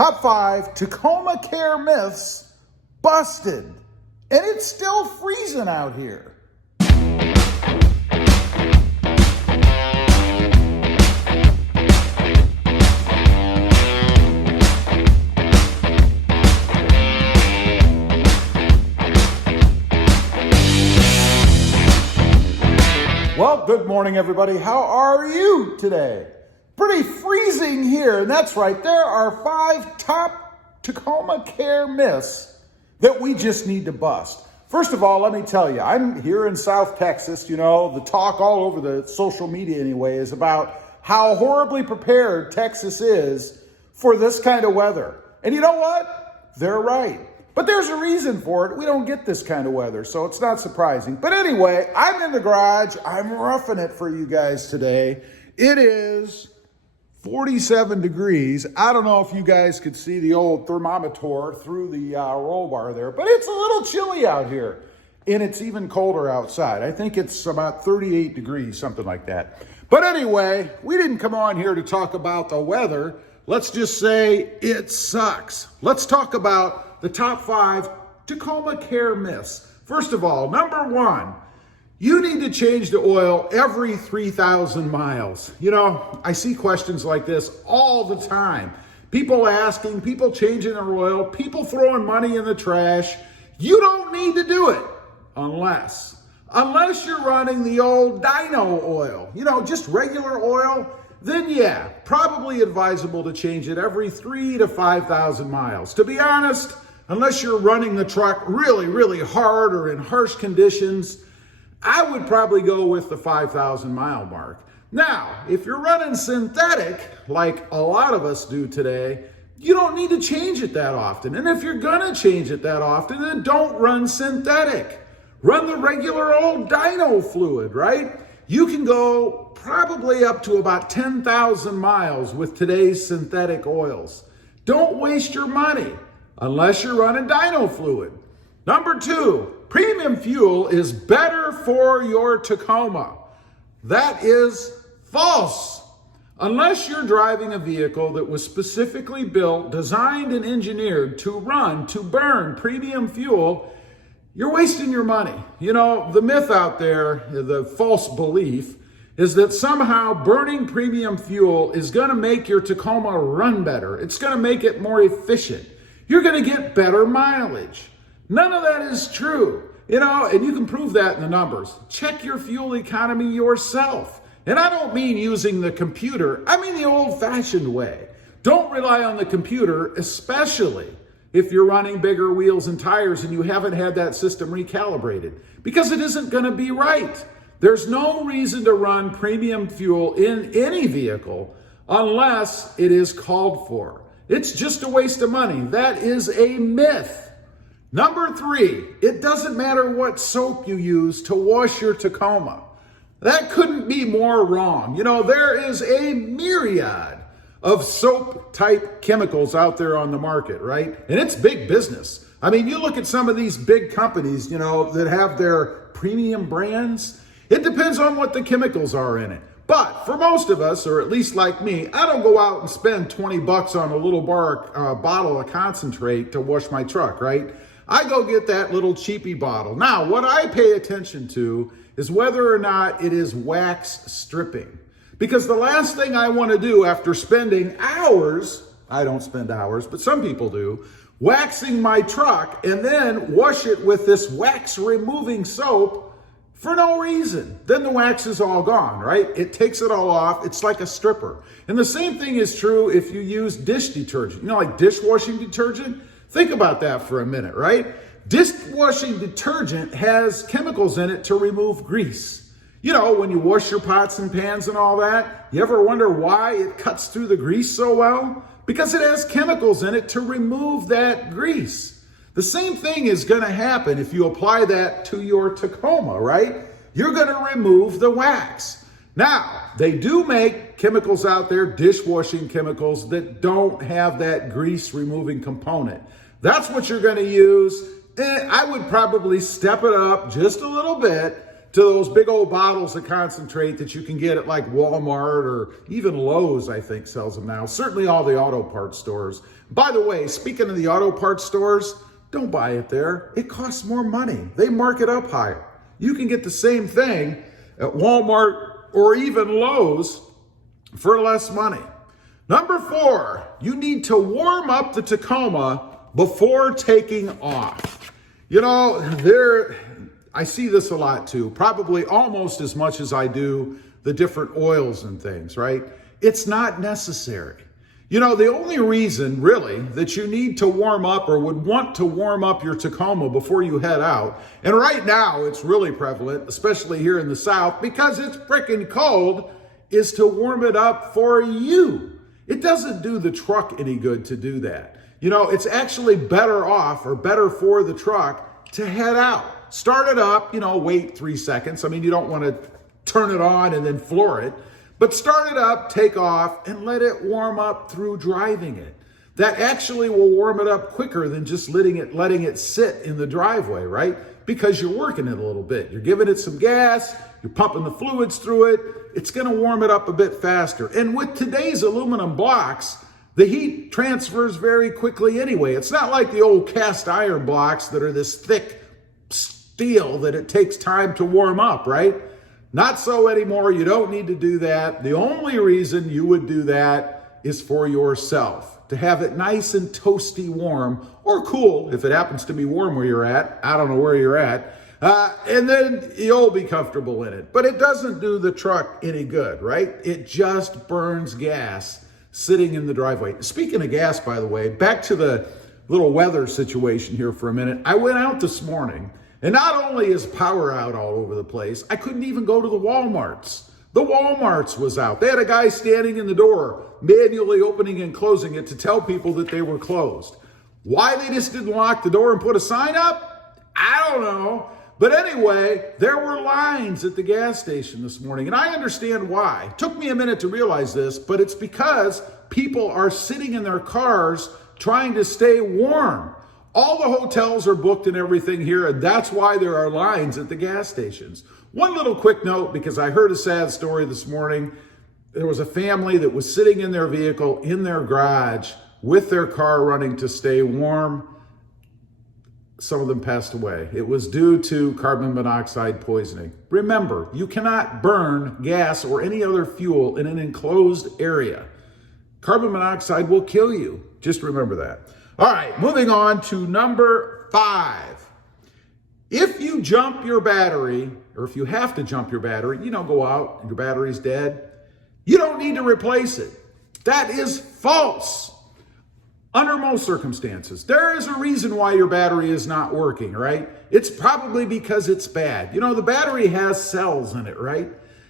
Top 5 Tacoma Care Myths Busted. And it's still freezing out here. Well, good morning, everybody. How are you today? Pretty freezing here, and that's right. There are 5 top Tacoma Care myths that we just need to bust. First of all, let me tell you, I'm here in South Texas. You know, the talk all over the social media anyway is about how horribly prepared Texas is for this kind of weather. And you know what? They're right. But there's a reason for it. We don't get this kind of weather, so it's not surprising. But anyway, I'm in the garage. I'm roughing it for you guys today. It is 47 degrees. I don't know if you guys could see the old thermometer through the roll bar there, but it's a little chilly out here. And it's even colder outside. I think it's about 38 degrees, something like that. But anyway, we didn't come on here to talk about the weather. Let's just say it sucks. Let's talk about the top 5 Tacoma Care myths. First of all, number 1, you need to change the oil every 3,000 miles. You know, I see questions like this all the time. People asking, people changing their oil, people throwing money in the trash. You don't need to do it unless you're running the old dyno oil, you know, just regular oil. Then yeah, probably advisable to change it every 3,000 to 5,000 miles. To be honest, unless you're running the truck really, really hard or in harsh conditions, I would probably go with the 5,000 mile mark. Now, if you're running synthetic, like a lot of us do today, you don't need to change it that often. And if you're gonna change it that often, then don't run synthetic. Run the regular old dyno fluid, right? You can go probably up to about 10,000 miles with today's synthetic oils. Don't waste your money unless you're running dyno fluid. Number 2, premium fuel is better for your Tacoma. That is false. Unless you're driving a vehicle that was specifically built, designed, and engineered to burn premium fuel, you're wasting your money. You know, the myth out there, the false belief, is that somehow burning premium fuel is gonna make your Tacoma run better. It's gonna make it more efficient. You're gonna get better mileage. None of that is true. You know, and you can prove that in the numbers. Check your fuel economy yourself. And I don't mean using the computer, I mean the old-fashioned way. Don't rely on the computer, especially if you're running bigger wheels and tires and you haven't had that system recalibrated, because it isn't gonna be right. There's no reason to run premium fuel in any vehicle unless it is called for. It's just a waste of money. That is a myth. Number 3, it doesn't matter what soap you use to wash your Tacoma. That couldn't be more wrong. You know, there is a myriad of soap-type chemicals out there on the market, right? And it's big business. I mean, you look at some of these big companies, you know, that have their premium brands. It depends on what the chemicals are in it. But for most of us, or at least like me, I don't go out and spend 20 bucks on a little bottle of concentrate to wash my truck, right? I go get that little cheapy bottle. Now, what I pay attention to is whether or not it is wax stripping. Because the last thing I want to do after spending hours, I don't spend hours, but some people do, waxing my truck and then wash it with this wax removing soap for no reason. Then the wax is all gone, right? It takes it all off. It's like a stripper. And the same thing is true if you use dish detergent, you know, like dishwashing detergent. Think about that for a minute, right? Dishwashing detergent has chemicals in it to remove grease. You know, when you wash your pots and pans and all that, you ever wonder why it cuts through the grease so well? Because it has chemicals in it to remove that grease. The same thing is going to happen if you apply that to your Tacoma, right? You're going to remove the wax. Now, they do make chemicals out there, dishwashing chemicals, that don't have that grease removing component. That's what you're going to use. I would probably step it up just a little bit to those big old bottles of concentrate that you can get at like Walmart or even Lowe's, I think, sells them now. Certainly all the auto parts stores. By the way, speaking of the auto parts stores, don't buy it there. It costs more money. They mark it up higher. You can get the same thing at Walmart or even Lowe's for less money. Number 4, you need to warm up the Tacoma before taking off. You know, I see this a lot too, probably almost as much as I do the different oils and things, right? It's not necessary. You know, the only reason really that you need to warm up or would want to warm up your Tacoma before you head out, and right now it's really prevalent, especially here in the South, because it's freaking cold, is to warm it up for you. It doesn't do the truck any good to do that. You know, it's actually better off or better for the truck to head out. Start it up, you know, wait 3 seconds. I mean, you don't want to turn it on and then floor it, but start it up, take off, and let it warm up through driving it. That actually will warm it up quicker than just letting it sit in the driveway, right? Because you're working it a little bit. You're giving it some gas, you're pumping the fluids through it. It's going to warm it up a bit faster. And with today's aluminum blocks, the heat transfers very quickly anyway. It's not like the old cast iron blocks that are this thick steel that it takes time to warm up, right? Not so anymore. You don't need to do that. The only reason you would do that is for yourself, to have it nice and toasty warm, or cool if it happens to be warm where you're at. I don't know where you're at. And then you'll be comfortable in it. But it doesn't do the truck any good, right? It just burns gas sitting in the driveway. Speaking of gas, by the way, back to the little weather situation here for a minute. I went out this morning, and not only is power out all over the place, I couldn't even go to the Walmarts. The Walmarts was out. They had a guy standing in the door, manually opening and closing it to tell people that they were closed. Why they just didn't lock the door and put a sign up? I don't know. But anyway, there were lines at the gas station this morning, and I understand why. It took me a minute to realize this, but it's because people are sitting in their cars trying to stay warm. All the hotels are booked and everything here, and that's why there are lines at the gas stations. One little quick note, because I heard a sad story this morning. There was a family that was sitting in their vehicle in their garage with their car running to stay warm. Some of them passed away. It was due to carbon monoxide poisoning. Remember, you cannot burn gas or any other fuel in an enclosed area. Carbon monoxide will kill you. Just remember that. All right, moving on to number 5. If you jump your battery, or if you have to jump your battery, you know, go out and your battery's dead, you don't need to replace it. That is false. Under most circumstances, there is a reason why your battery is not working, right? It's probably because it's bad. You know, the battery has cells in it, right?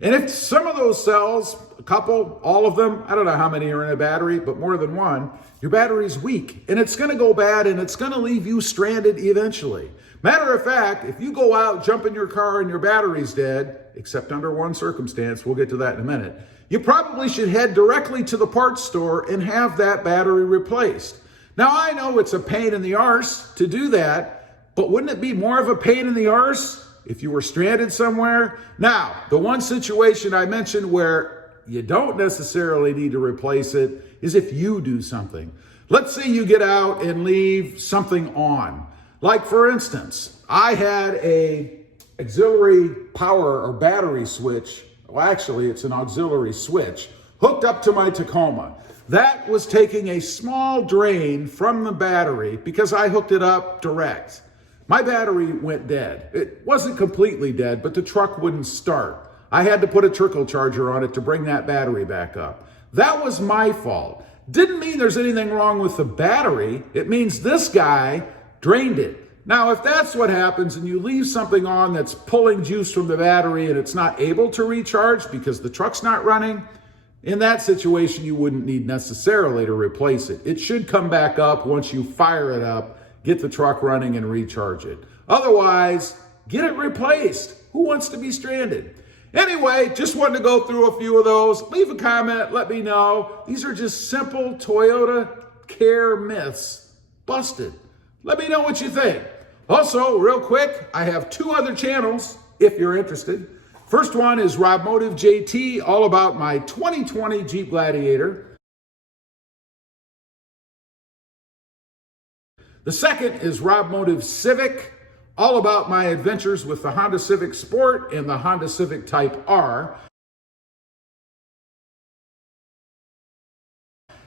And if some of those cells, a couple, all of them, I don't know how many are in a battery, but more than one, your battery's weak and it's going to go bad and it's going to leave you stranded eventually. Matter of fact, if you go out, jump in your car and your battery's dead, except under one circumstance, we'll get to that in a minute, you probably should head directly to the parts store and have that battery replaced. Now, I know it's a pain in the arse to do that, but wouldn't it be more of a pain in the arse if you were stranded somewhere? Now, the one situation I mentioned where you don't necessarily need to replace it is if you do something. Let's say you get out and leave something on. Like, for instance, I had a auxiliary power or battery switch. Well, actually, it's an auxiliary switch hooked up to my Tacoma. That was taking a small drain from the battery because I hooked it up direct. My battery went dead. It wasn't completely dead, but the truck wouldn't start. I had to put a trickle charger on it to bring that battery back up. That was my fault. Didn't mean there's anything wrong with the battery. It means this guy drained it. Now, if that's what happens and you leave something on that's pulling juice from the battery and it's not able to recharge because the truck's not running, in that situation, you wouldn't need necessarily to replace it. It should come back up once you fire it up, get the truck running and recharge it. Otherwise, get it replaced. Who wants to be stranded? Anyway, just wanted to go through a few of those. Leave a comment, let me know. These are just simple Toyota Care Myths Busted. Let me know what you think. Also, real quick, I have 2 other channels if you're interested. First one is RobMotive JT, all about my 2020 Jeep Gladiator. The second is RobMotive Civic, all about my adventures with the Honda Civic Sport and the Honda Civic Type R.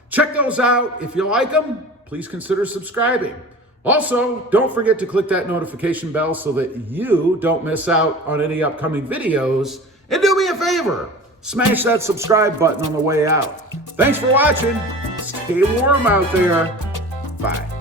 Check those out. If you like them, please consider subscribing. Also, don't forget to click that notification bell so that you don't miss out on any upcoming videos. And do me a favor, smash that subscribe button on the way out. Thanks for watching. Stay warm out there. Bye.